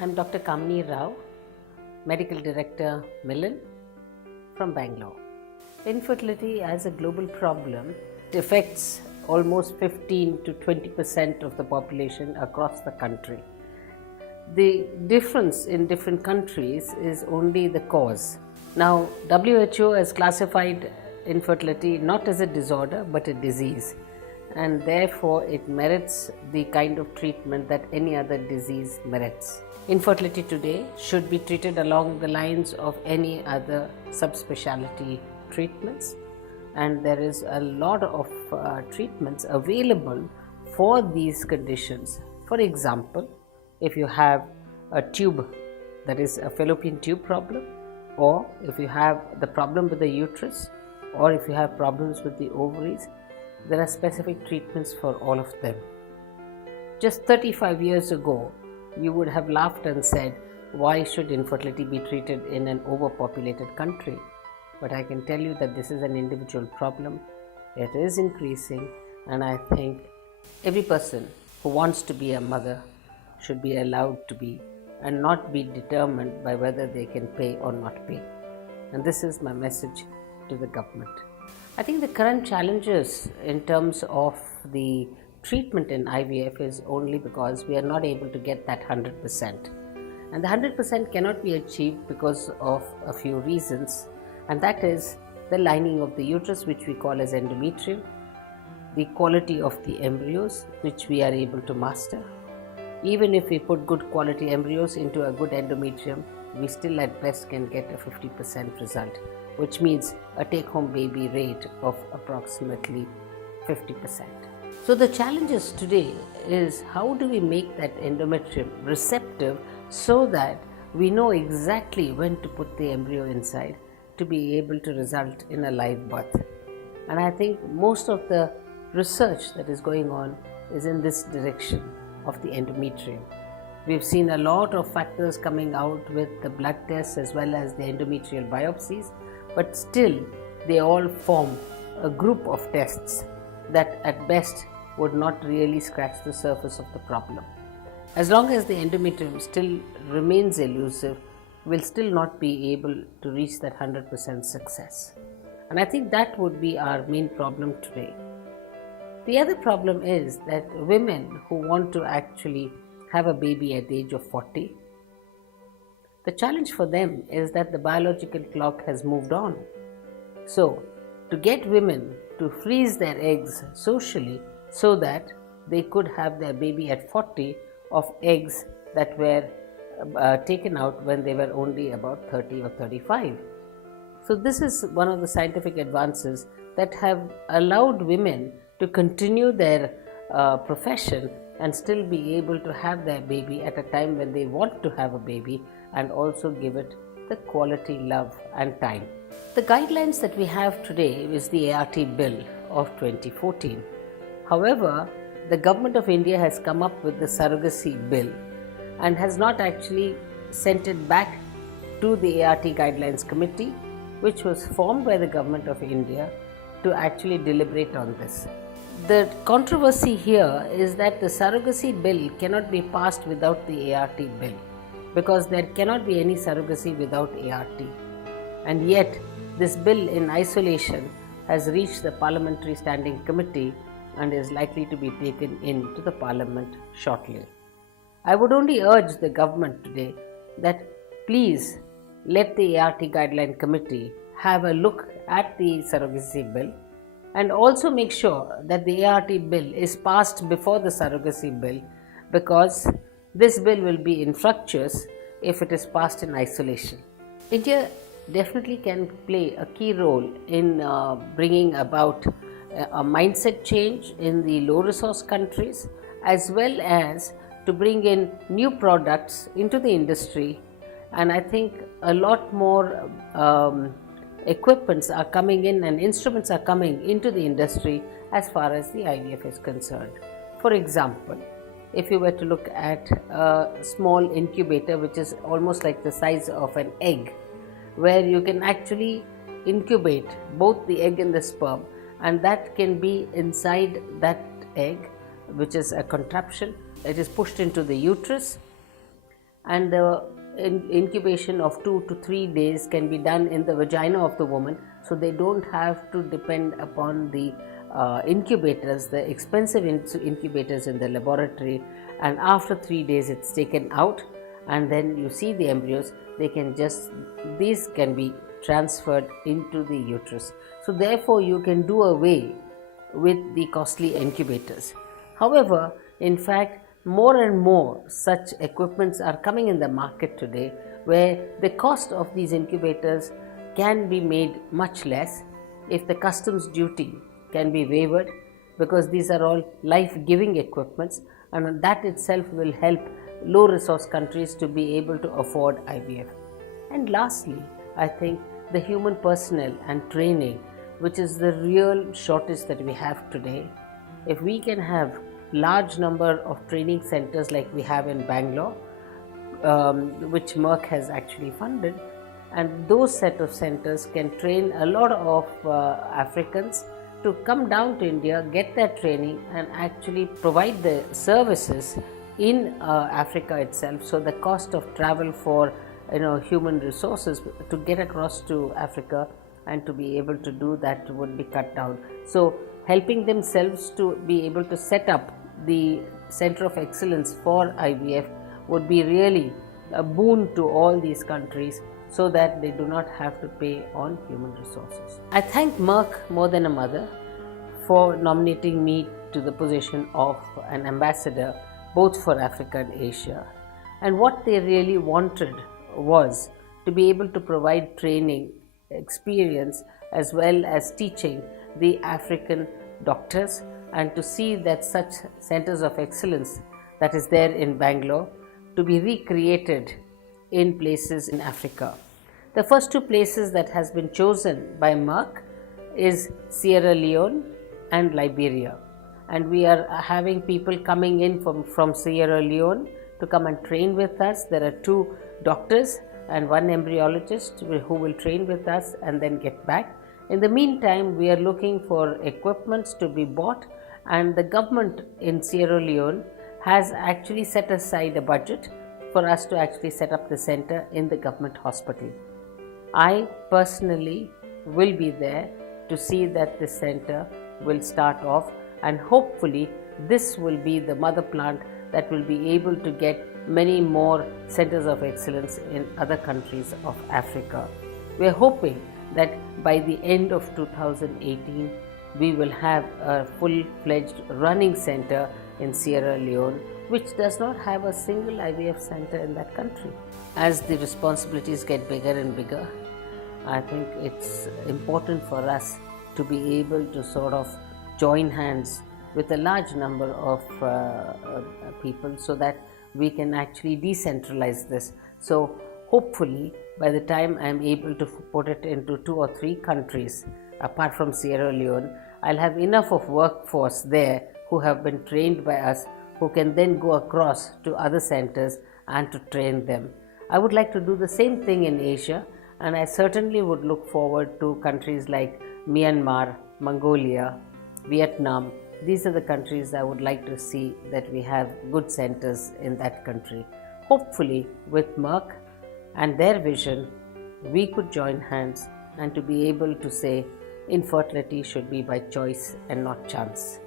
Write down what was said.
I'm Dr. Kamini Rao, Medical Director, Millen from Bangalore. Infertility as a global problem affects almost 15 to 20% of the population across the country. The difference in different countries is only the cause. Now, WHO has classified infertility not as a disorder but a disease, and therefore it merits the kind of treatment that any other disease merits. Infertility today should be treated along the lines of any other subspecialty treatments, and there is a lot of treatments available for these conditions. For example, if you have a tube, that is a fallopian tube problem, or if you have the problem with the uterus, or if you have problems with the ovaries, there are specific treatments for all of them. Just 35 years ago, you would have laughed and said, why should infertility be treated in an overpopulated country? But I can tell you that this is an individual problem. It is increasing, and I think every person who wants to be a mother should be allowed to be, and not be determined by whether they can pay or not pay. And this is my message to the government. I think the current challenges in terms of the treatment in IVF is only because we are not able to get that 100%. And the 100% cannot be achieved because of a few reasons, and that is the lining of the uterus, which we call as endometrium, the quality of the embryos, which we are able to master. Even if we put good quality embryos into a good endometrium, we still at best can get a 50% result, which means a take-home baby rate of approximately 50%. So the challenges today is how do we make that endometrium receptive so that we know exactly when to put the embryo inside to be able to result in a live birth. And I think most of the research that is going on is in this direction of the endometrium. We've seen a lot of factors coming out with the blood tests as well as the endometrial biopsies, but still they all form a group of tests that at best would not really scratch the surface of the problem. As long as the endometrium still remains elusive, we'll still not be able to reach that 100% success. And I think that would be our main problem today. The other problem is that women who want to actually have a baby at the age of 40, the challenge for them is that the biological clock has moved on. So, to get women to freeze their eggs socially so that they could have their baby at 40 of eggs that were taken out when they were only about 30 or 35. So this is one of the scientific advances that have allowed women to continue their profession and still be able to have their baby at a time when they want to have a baby, and also give it the quality love and time. The guidelines that we have today is the ART bill of 2014. However, the government of India has come up with the surrogacy bill and has not actually sent it back to the ART guidelines committee, which was formed by the government of India to actually deliberate on this. The controversy here is that the surrogacy bill cannot be passed without the ART bill, because there cannot be any surrogacy without ART. And yet, this bill in isolation has reached the Parliamentary Standing Committee and is likely to be taken into the Parliament shortly. I would only urge the government today that please let the ART Guideline Committee have a look at the surrogacy bill, and also make sure that the ART bill is passed before the surrogacy bill, because this bill will be infructuous if it is passed in isolation. India definitely can play a key role in bringing about a mindset change in the low resource countries, as well as to bring in new products into the industry. And I think a lot more equipments are coming in and instruments are coming into the industry as far as the IVF is concerned. For example, if you were to look at a small incubator, which is almost like the size of an egg, where you can actually incubate both the egg and the sperm, and that can be inside that egg, which is a contraption. It is pushed into the uterus, and the incubation of 2 to 3 days can be done in the vagina of the woman, so they don't have to depend upon the incubators, the expensive incubators in the laboratory, and after 3 days it's taken out and then you see the embryos. These can be transferred into the uterus. So therefore you can do away with the costly incubators. However, in fact, more and more such equipments are coming in the market today, where the cost of these incubators can be made much less if the customs duty can be waived, because these are all life-giving equipments, and that itself will help low resource countries to be able to afford IVF. And lastly, I think the human personnel and training, which is the real shortage that we have today. If we can have large number of training centers like we have in Bangalore, which Merck has actually funded, and those set of centers can train a lot of Africans to come down to India, get their training, and actually provide the services in Africa itself. So the cost of travel for human resources to get across to Africa and to be able to do that would be cut down. So helping themselves to be able to set up the Center of Excellence for IVF would be really a boon to all these countries, so that they do not have to pay on human resources. I thank Merck More Than a Mother for nominating me to the position of an ambassador both for Africa and Asia. And what they really wanted was to be able to provide training, experience, as well as teaching the African doctors, and to see that such centers of excellence that is there in Bangalore to be recreated in places in Africa. The first two places that has been chosen by Merck is Sierra Leone and Liberia, and we are having people coming in from Sierra Leone to come and train with us. There are 2 doctors and 1 embryologist who will train with us and then get back. In the meantime, we are looking for equipments to be bought, and the government in Sierra Leone has actually set aside a budget for us to actually set up the center in the government hospital. I personally will be there to see that the center will start off, and hopefully this will be the mother plant that will be able to get many more centers of excellence in other countries of Africa. We are hoping that by the end of 2018 we will have a full-fledged running center in Sierra Leone, which does not have a single IVF center in that country. As the responsibilities get bigger and bigger, I think it's important for us to be able to sort of join hands with a large number of people, so that we can actually decentralize this. So hopefully by the time I am able to put it into 2 or 3 countries apart from Sierra Leone, I'll have enough of workforce there who have been trained by us, who can then go across to other centers and to train them. I would like to do the same thing in Asia, and I certainly would look forward to countries like Myanmar, Mongolia, Vietnam. These are the countries I would like to see that we have good centers in that country. Hopefully with Merck and their vision, we could join hands and to be able to say infertility should be by choice and not chance.